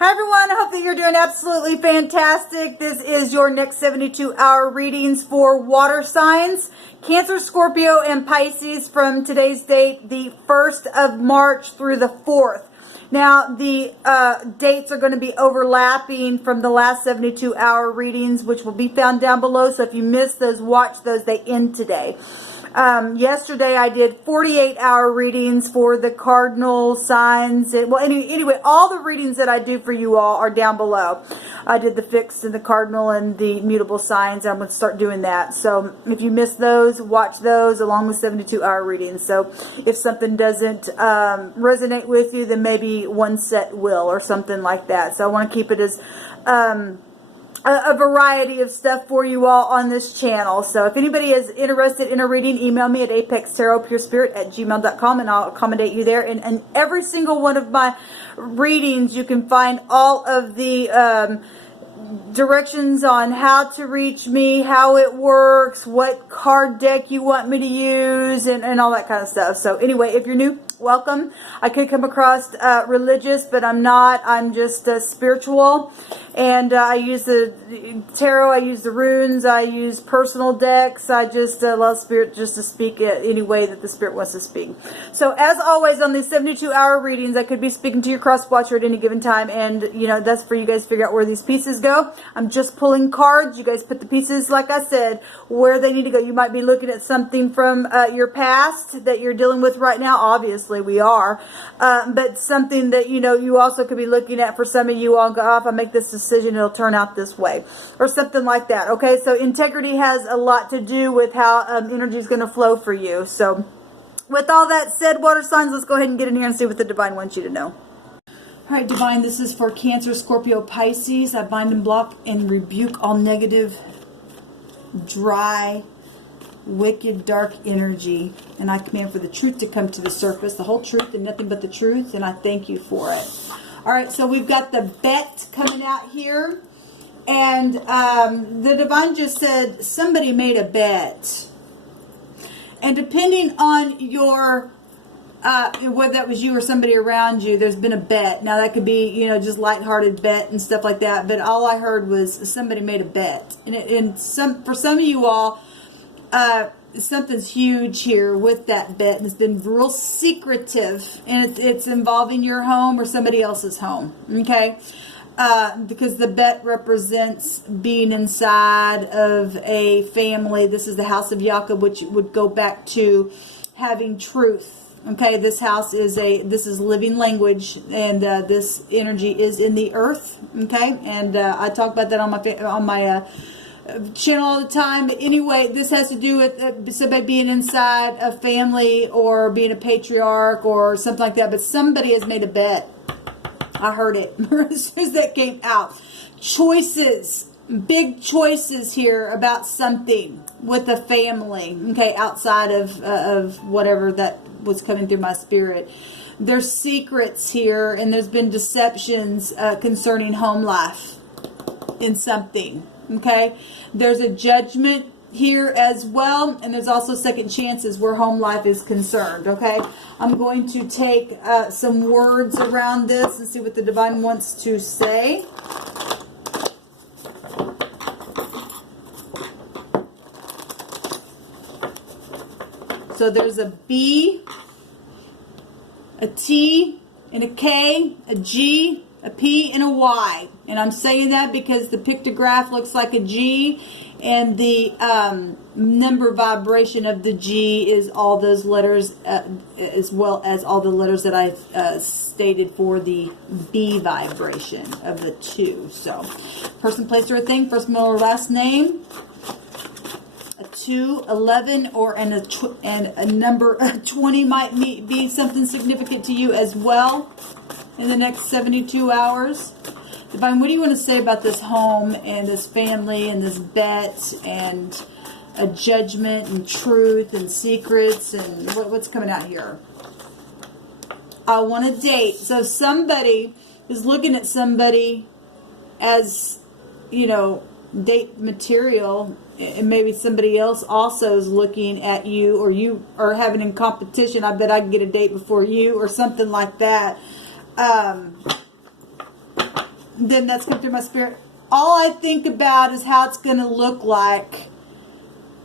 Hi everyone, I hope that you're doing absolutely fantastic. This is your next 72-hour readings for water signs, Cancer, Scorpio, and Pisces from today's date, the 1st of March through the 4th. Now, the dates are going to be overlapping from the last 72-hour readings, which will be found down below. So if you missed those, watch those. They end today. Yesterday I did 48-hour readings for the cardinal signs. Anyway, all the readings that I do for you all are down below. I did the fixed and the cardinal and the mutable signs. I'm going to start doing that. So if you missed those, watch those along with 72-hour readings. So if something doesn't resonate with you, then maybe one set will or something like that. So I want to keep it as a variety of stuff for you all on this channel. So if anybody is interested in a reading, email me at apextarotpurespirit@gmail.com and I'll accommodate you there. And every single one of my readings, you can find all of the directions on how to reach me, how it works, what card deck you want me to use, and all that kind of stuff. So anyway, if you're new, welcome. I could come across religious, but I'm not. I'm just spiritual, and I use the tarot, I use the runes, I use personal decks. I just allow spirit just to speak any way that the spirit wants to speak. So as always, on these 72-hour readings, I could be speaking to your cross watcher at any given time, and that's for you guys to figure out where these pieces go. I'm just pulling cards. You guys put the pieces, like I said, where they need to go. You might be looking at something from your past that you're dealing with right now. Obviously, we are. But something that, you also could be looking at. For some of you all, go, if I make this decision, it'll turn out this way. Or something like that. Okay, so integrity has a lot to do with how energy is going to flow for you. So with all that said, water signs, let's go ahead and get in here and see what the divine wants you to know. All right, divine, this is for Cancer, Scorpio, Pisces. I bind and block and rebuke all negative, dry, wicked, dark energy. And I command for the truth to come to the surface, the whole truth and nothing but the truth. And I thank you for it. All right, so we've got the bet coming out here. And the divine just said somebody made a bet. And depending on your whether that was you or somebody around you, there's been a bet. Now that could be, just lighthearted bet and stuff like that. But all I heard was somebody made a bet, and for some of you all, something's huge here with that bet, and it's been real secretive, and it's involving your home or somebody else's home. Okay. Because the bet represents being inside of a family. This is the house of Jacob, which would go back to having truth. Okay, this house is living language, and this energy is in the earth. Okay, and I talk about that on my channel all the time. But anyway, this has to do with somebody being inside a family or being a patriarch or something like that. But somebody has made a bet. I heard it as soon as that came out. Choices, big choices here about something with a family. Okay, outside of whatever that was coming through my spirit. There's secrets here, and there's been deceptions concerning home life in something. Okay, there's a judgment here as well, and there's also second chances where home life is concerned. Okay, I'm going to take some words around this and see what the divine wants to say. So there's a B, a T, and a K, a G, a P, and a Y. And I'm saying that because the pictograph looks like a G, and the number vibration of the G is all those letters, as well as all the letters that I stated for the B vibration of the 2. So, person, place, or thing, first, middle, or last name. 2, 11, and a number 20 might be something significant to you as well in the next 72 hours. Divine, what do you want to say about this home and this family and this bet and a judgment and truth and secrets, and what's coming out here? I want a date. So somebody is looking at somebody as, date material. And maybe somebody else also is looking at you, or you are having in competition. I bet I can get a date before you, or something like that. then that's come through my spirit. All I think about is how it's going to look like.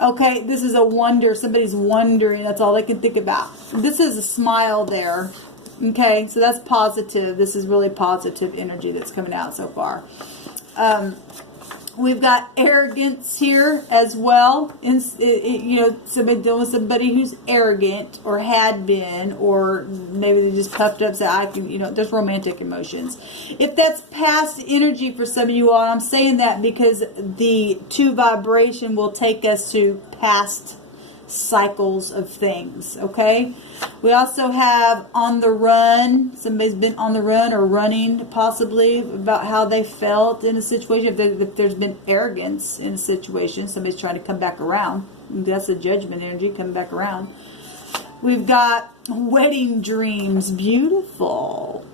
Okay, this is a wonder. Somebody's wondering. That's all they can think about. This is a smile there. Okay, so that's positive. This is really positive energy that's coming out so far. We've got arrogance here as well. You know, somebody dealing with somebody who's arrogant or had been, or maybe they just puffed up, say, I can, you know, there's romantic emotions. If that's past energy for some of you all, I'm saying that because the 2 vibration will take us to past cycles of things, okay? We also have on the run. Somebody's been on the run or running, possibly, about how they felt in a situation. If there's been arrogance in a situation, somebody's trying to come back around. That's the judgment energy coming back around. We've got wedding dreams. Beautiful.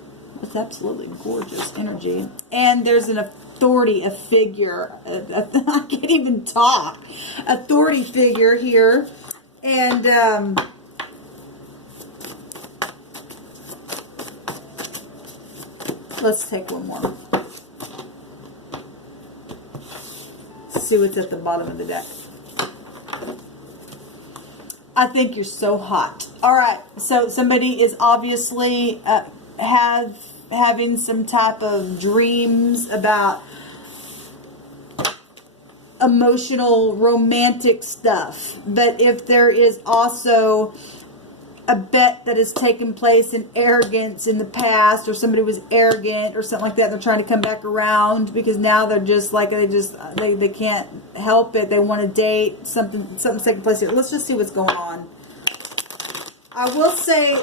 It's absolutely gorgeous energy. And there's an authority, a figure. I can't even talk. Authority figure here. And let's take one more. See what's at the bottom of the deck. I think you're so hot. All right, so somebody is obviously having some type of dreams about emotional, romantic stuff. But if there is also a bet that has taken place in arrogance in the past, or somebody was arrogant or something like that, they're trying to come back around because now they're just like, they can't help it. They want to date. Something's taking place here. Let's just see what's going on. I will say,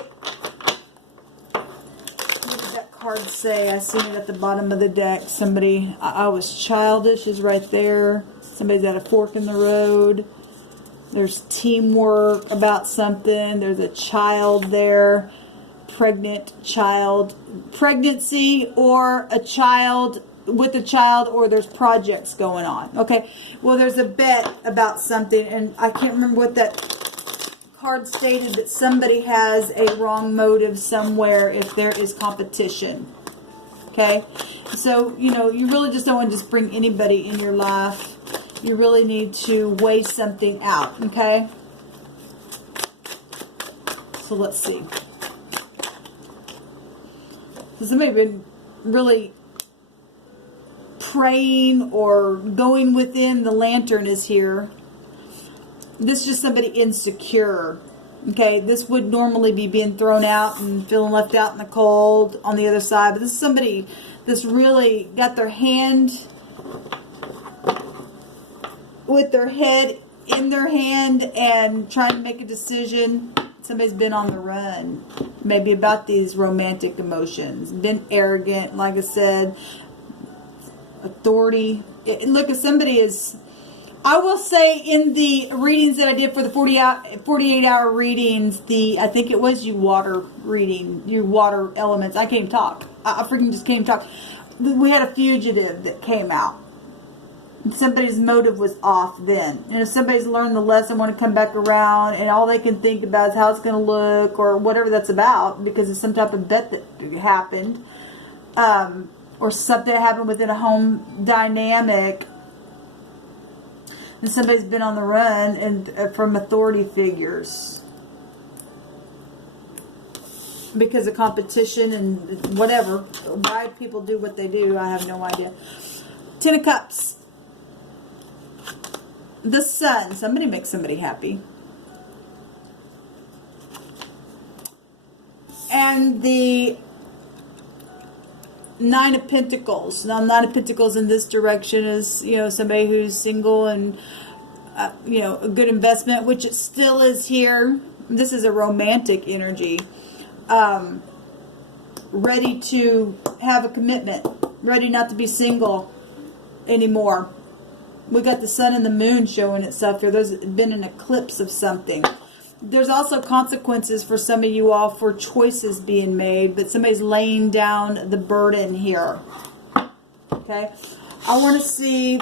what did that card say? I seen it at the bottom of the deck. Somebody, I was childish is right there. Somebody's at a fork in the road. There's teamwork about something. There's a child there. Pregnant child. Pregnancy or a child with a child, or there's projects going on. Okay. Well, there's a bet about something, and I can't remember what that card stated, that somebody has a wrong motive somewhere if there is competition. Okay. So, you know, you really just don't want to just bring anybody in your life. You really need to weigh something out, okay? So let's see. So somebody been really praying or going within. The lantern is here. This is just somebody insecure, okay? This would normally be being thrown out and feeling left out in the cold on the other side. But this is somebody that's really got their hand with their head in their hand and trying to make a decision. Somebody's been on the run, maybe about these romantic emotions, been arrogant, like I said, authority. Look, if somebody is, I will say in the readings that I did for the 48-hour readings, I think it was you water reading, your water elements. I can't even talk. I freaking just can't even talk. We had a fugitive that came out. Somebody's motive was off then. And if somebody's learned the lesson, want to come back around, and all they can think about is how it's going to look, or whatever that's about, because it's some type of bet that happened, or something that happened within a home dynamic, and somebody's been on the run and from authority figures because of competition and whatever. Why people do what they do, I have no idea. 10 of Cups. The Sun. Somebody makes somebody happy. And the 9 of Pentacles. Now, 9 of Pentacles in this direction is, you know, somebody who's single and, you know, a good investment, which it still is here. This is a romantic energy. Ready to have a commitment. Ready not to be single anymore. We got the sun and the moon showing itself here. There's been an eclipse of something. There's also consequences for some of you all for choices being made, but somebody's laying down the burden here. Okay? I want to see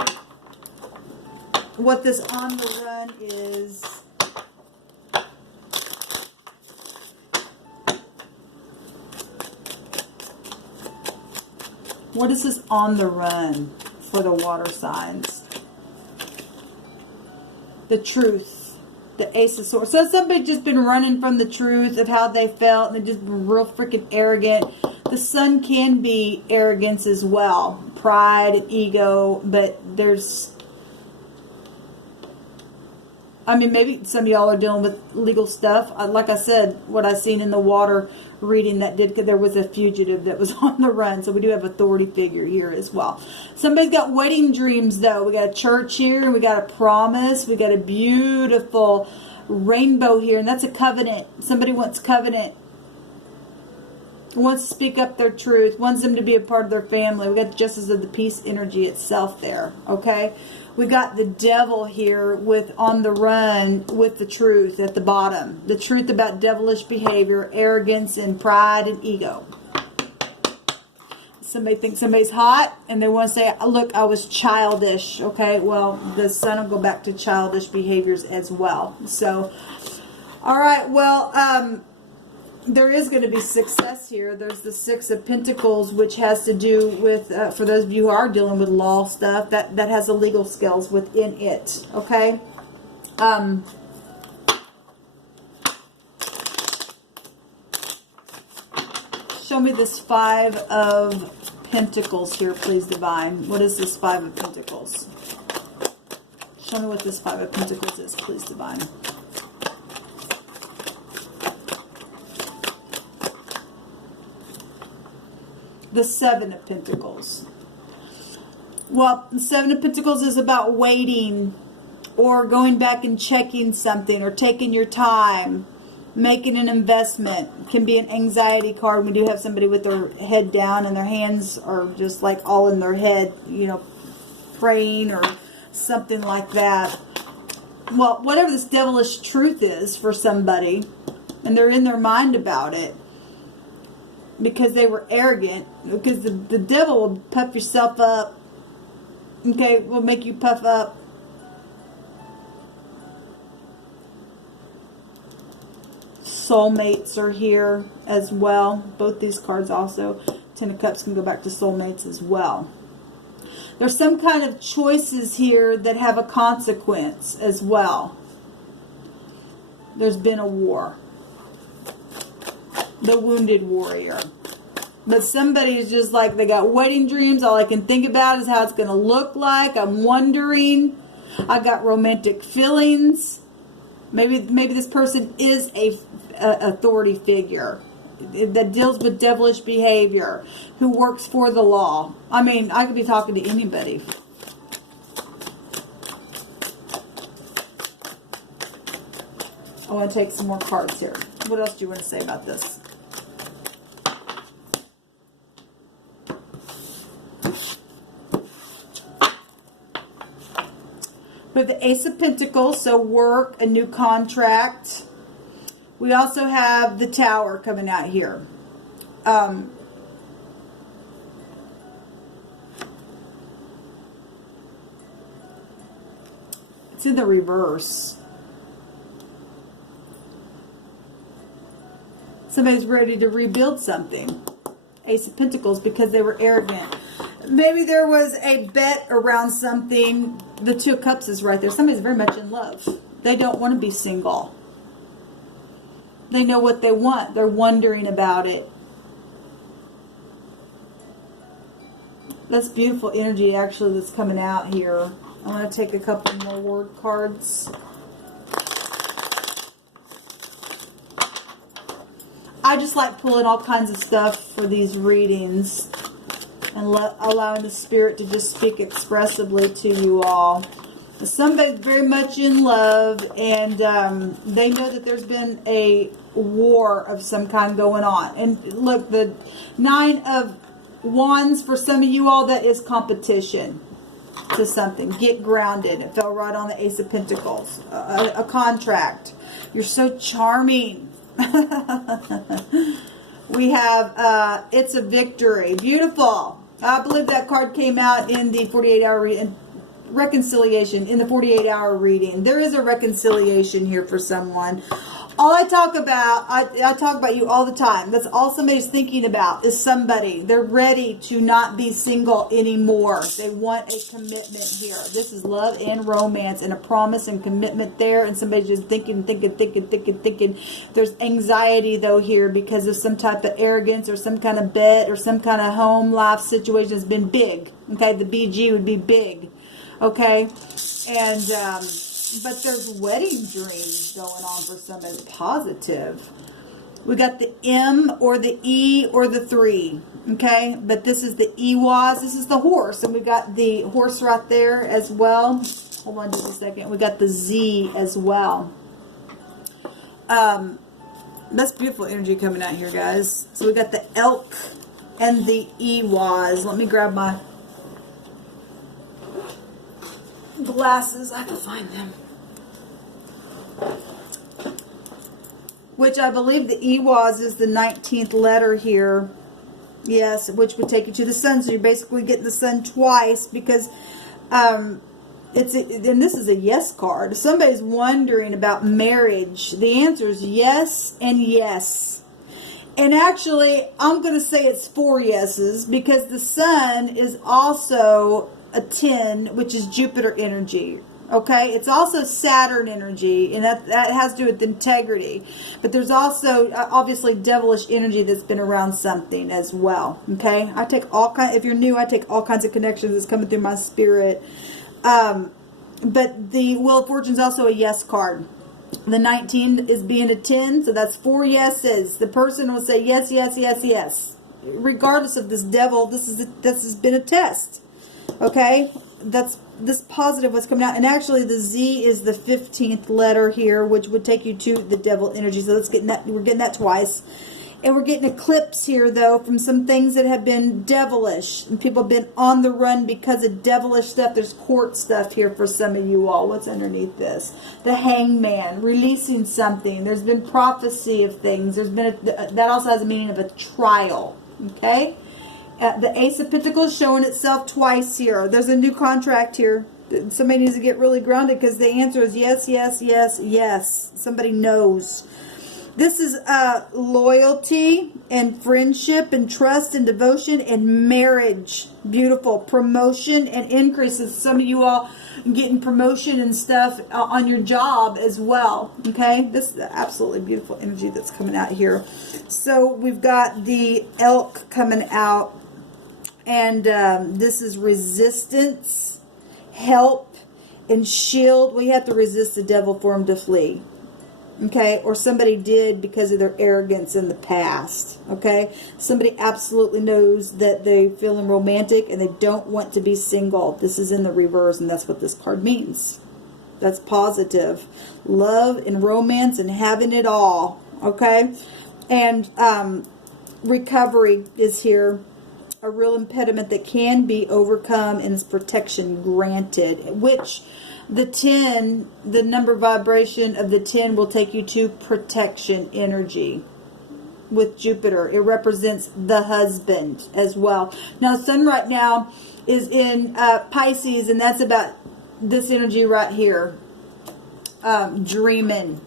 what this on the run is. What is this on the run for the water signs? The truth. The Ace of Swords. So somebody just been running from the truth of how they felt, and they've just been real freaking arrogant. The Sun can be arrogance as well. Pride and ego, but there's... I mean, maybe some of y'all are dealing with legal stuff. Like I said, what I seen in the water reading that did, there was a fugitive that was on the run. So we do have authority figure here as well. Somebody's got wedding dreams, though. We got a church here, and we got a promise. We got a beautiful rainbow here, and that's a covenant. Somebody wants covenant. Wants to speak up their truth. Wants them to be a part of their family. We got the Justice of the Peace energy itself there. Okay. We got the Devil here with on the run with the truth at the bottom. The truth about devilish behavior, arrogance, and pride and ego. Somebody thinks somebody's hot and they want to say, look, I was childish. Okay, well, the Sun will go back to childish behaviors as well. So, all right, well, there is going to be success here. There's the Six of Pentacles, which has to do with, for those of you who are dealing with law stuff, that has the legal skills within it, okay? Show me this Five of Pentacles here, please, Divine. What is this Five of Pentacles? Show me what this Five of Pentacles is, please, Divine. The Seven of Pentacles. Well, the Seven of Pentacles is about waiting or going back and checking something or taking your time, making an investment. It can be an anxiety card. We do have somebody with their head down and their hands are just like all in their head, you know, praying or something like that. Well, whatever this devilish truth is for somebody, and they're in their mind about it, because they were arrogant, because the devil will puff yourself up, okay, will make you puff up. Soulmates are here as well. Both these cards also. Ten of Cups can go back to soulmates as well. There's some kind of choices here that have a consequence as well. There's been a war. The Wounded Warrior. But somebody is just like, they got wedding dreams. All I can think about is how it's going to look like. I'm wondering. I got romantic feelings. Maybe this person is a authority figure that deals with devilish behavior, who works for the law. I mean, I could be talking to anybody. I want to take some more cards here. What else do you want to say about this? With the Ace of Pentacles, so work, a new contract. We also have the Tower coming out here. It's in the reverse. Somebody's ready to rebuild something. Ace of Pentacles, because they were arrogant. Maybe there was a bet around something. The Two of Cups is right there. Somebody's very much in love. They don't want to be single. They know what they want. They're wondering about it. That's beautiful energy, actually, that's coming out here. I want to take a couple more word cards. I just like pulling all kinds of stuff for these readings and allowing the Spirit to just speak expressively to you all. Somebody's very much in love, and they know that there's been a war of some kind going on. And look, the Nine of Wands, for some of you all, that is competition to something. Get grounded. It fell right on the Ace of Pentacles. A contract. You're so charming. We have It's a Victory. Beautiful. I believe that card came out in the 48-hour reconciliation, in the 48-hour reading. There is a reconciliation here for someone. All I talk about, I talk about you all the time. That's all somebody's thinking about is somebody. They're ready to not be single anymore. They want a commitment here. This is love and romance and a promise and commitment there. And somebody's just thinking. There's anxiety, though, here because of some type of arrogance or some kind of bet or some kind of home life situation has been big. Okay, the BG would be big. Okay, and... but there's wedding dreams going on for somebody positive. We got the M or the E or the 3. Okay, but this is the EWAS. This is the horse, and we got the horse right there as well. Hold on just a second. We got the Z as well. That's beautiful energy coming out here, guys. So we got the elk and the EWAS. Let me grab my glasses. I can find them. Which I believe the EWAS is the 19th letter here. Yes, which would take you to the sun. So you're basically getting the sun twice because and this is a yes card. If somebody's wondering about marriage, the answer is yes and yes. And actually, I'm going to say it's 4 yeses because the sun is also a 10, which is Jupiter energy. Okay, it's also Saturn energy, and that has to do with integrity. But there's also obviously devilish energy that's been around something as well. Okay, I take all kinds. If you're new, I take all kinds of connections that's coming through my spirit. But the Wheel of Fortune is also a yes card. The 19 is being a 10, so that's 4 yeses. The person will say yes, yes, yes, yes, regardless of this devil. This has been a test. Okay, that's this positive what's coming out, and actually the Z is the 15th letter here, which would take you to the devil energy. So let's get that. We're getting that twice, and we're getting eclipse here though from some things that have been devilish, and people have been on the run because of devilish stuff. There's court stuff here for some of you all. What's underneath this? The Hangman, releasing something. There's been prophecy of things. There's been that also has a meaning of a trial. Okay. The Ace of Pentacles showing itself twice here. There's a new contract here. Somebody needs to get really grounded because the answer is yes, yes, yes, yes. Somebody knows. This is loyalty and friendship and trust and devotion and marriage. Beautiful. Promotion and increases. Some of you all getting promotion and stuff on your job as well. Okay. This is absolutely beautiful energy that's coming out here. So we've got the elk coming out. And this is resistance, help, and shield. We have to resist the devil for him to flee. Okay? Or somebody did because of their arrogance in the past. Okay? Somebody absolutely knows that they're feeling romantic and they don't want to be single. This is in the reverse, and that's what this card means. That's positive. Love and romance and having it all. Okay? And recovery is here. A real impediment that can be overcome and is protection granted, which the 10, the number vibration of the 10 will take you to protection energy with Jupiter. It represents the husband as well. Now, Sun right now is in Pisces, and that's about this energy right here. Dreaming.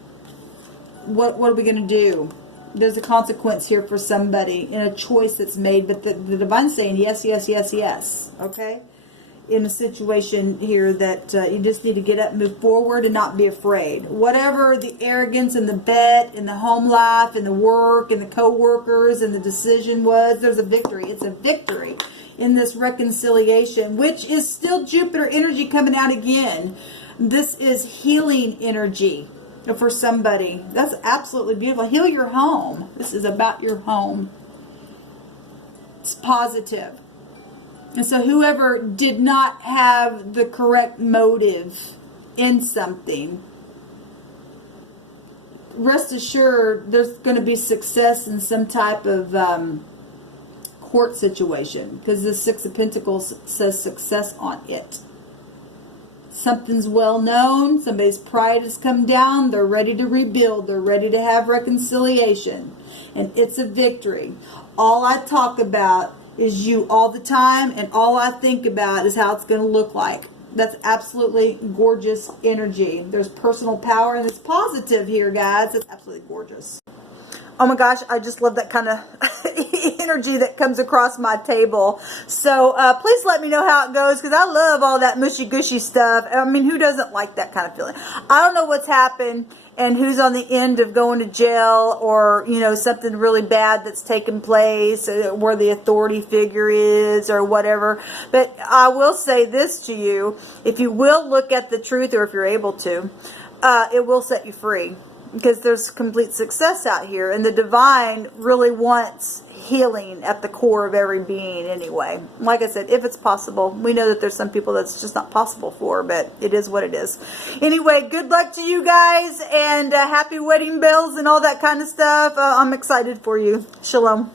What are we going to do? There's a consequence here for somebody in a choice that's made, but the divine's saying yes, yes, yes, yes. Okay? In a situation here that you just need to get up, move forward, and not be afraid. Whatever the arrogance and the bet and the home life and the work and the co-workers and the decision was, there's a victory. It's a victory in this reconciliation, which is still Jupiter energy coming out again. This is healing energy. For somebody. That's absolutely beautiful. Heal your home. This is about your home. It's positive. And so whoever did not have the correct motive in something, rest assured there's going to be success in some type of court situation, because the Six of Pentacles says success on it. Something's well known. Somebody's pride has come down. They're ready to rebuild. They're ready to have reconciliation. And it's a victory. All I talk about is you all the time. And all I think about is how it's going to look like. That's absolutely gorgeous energy. There's personal power and it's positive here, guys. It's absolutely gorgeous. Oh my gosh, I just love that kind of energy that comes across my table. So please let me know how it goes, because I love all that mushy gushy stuff. I mean, who doesn't like that kind of feeling? I don't know what's happened and who's on the end of going to jail, or, you know, something really bad that's taken place, where the authority figure is or whatever. But I will say this to you: if you will look at the truth, or if you're able to, it will set you free. Because there's complete success out here, and the divine really wants healing at the core of every being anyway. Like I said, if it's possible. We know that there's some people that's just not possible for, but it is what it is. Anyway, good luck to you guys, and happy wedding bells and all that kind of stuff. I'm excited for you. Shalom.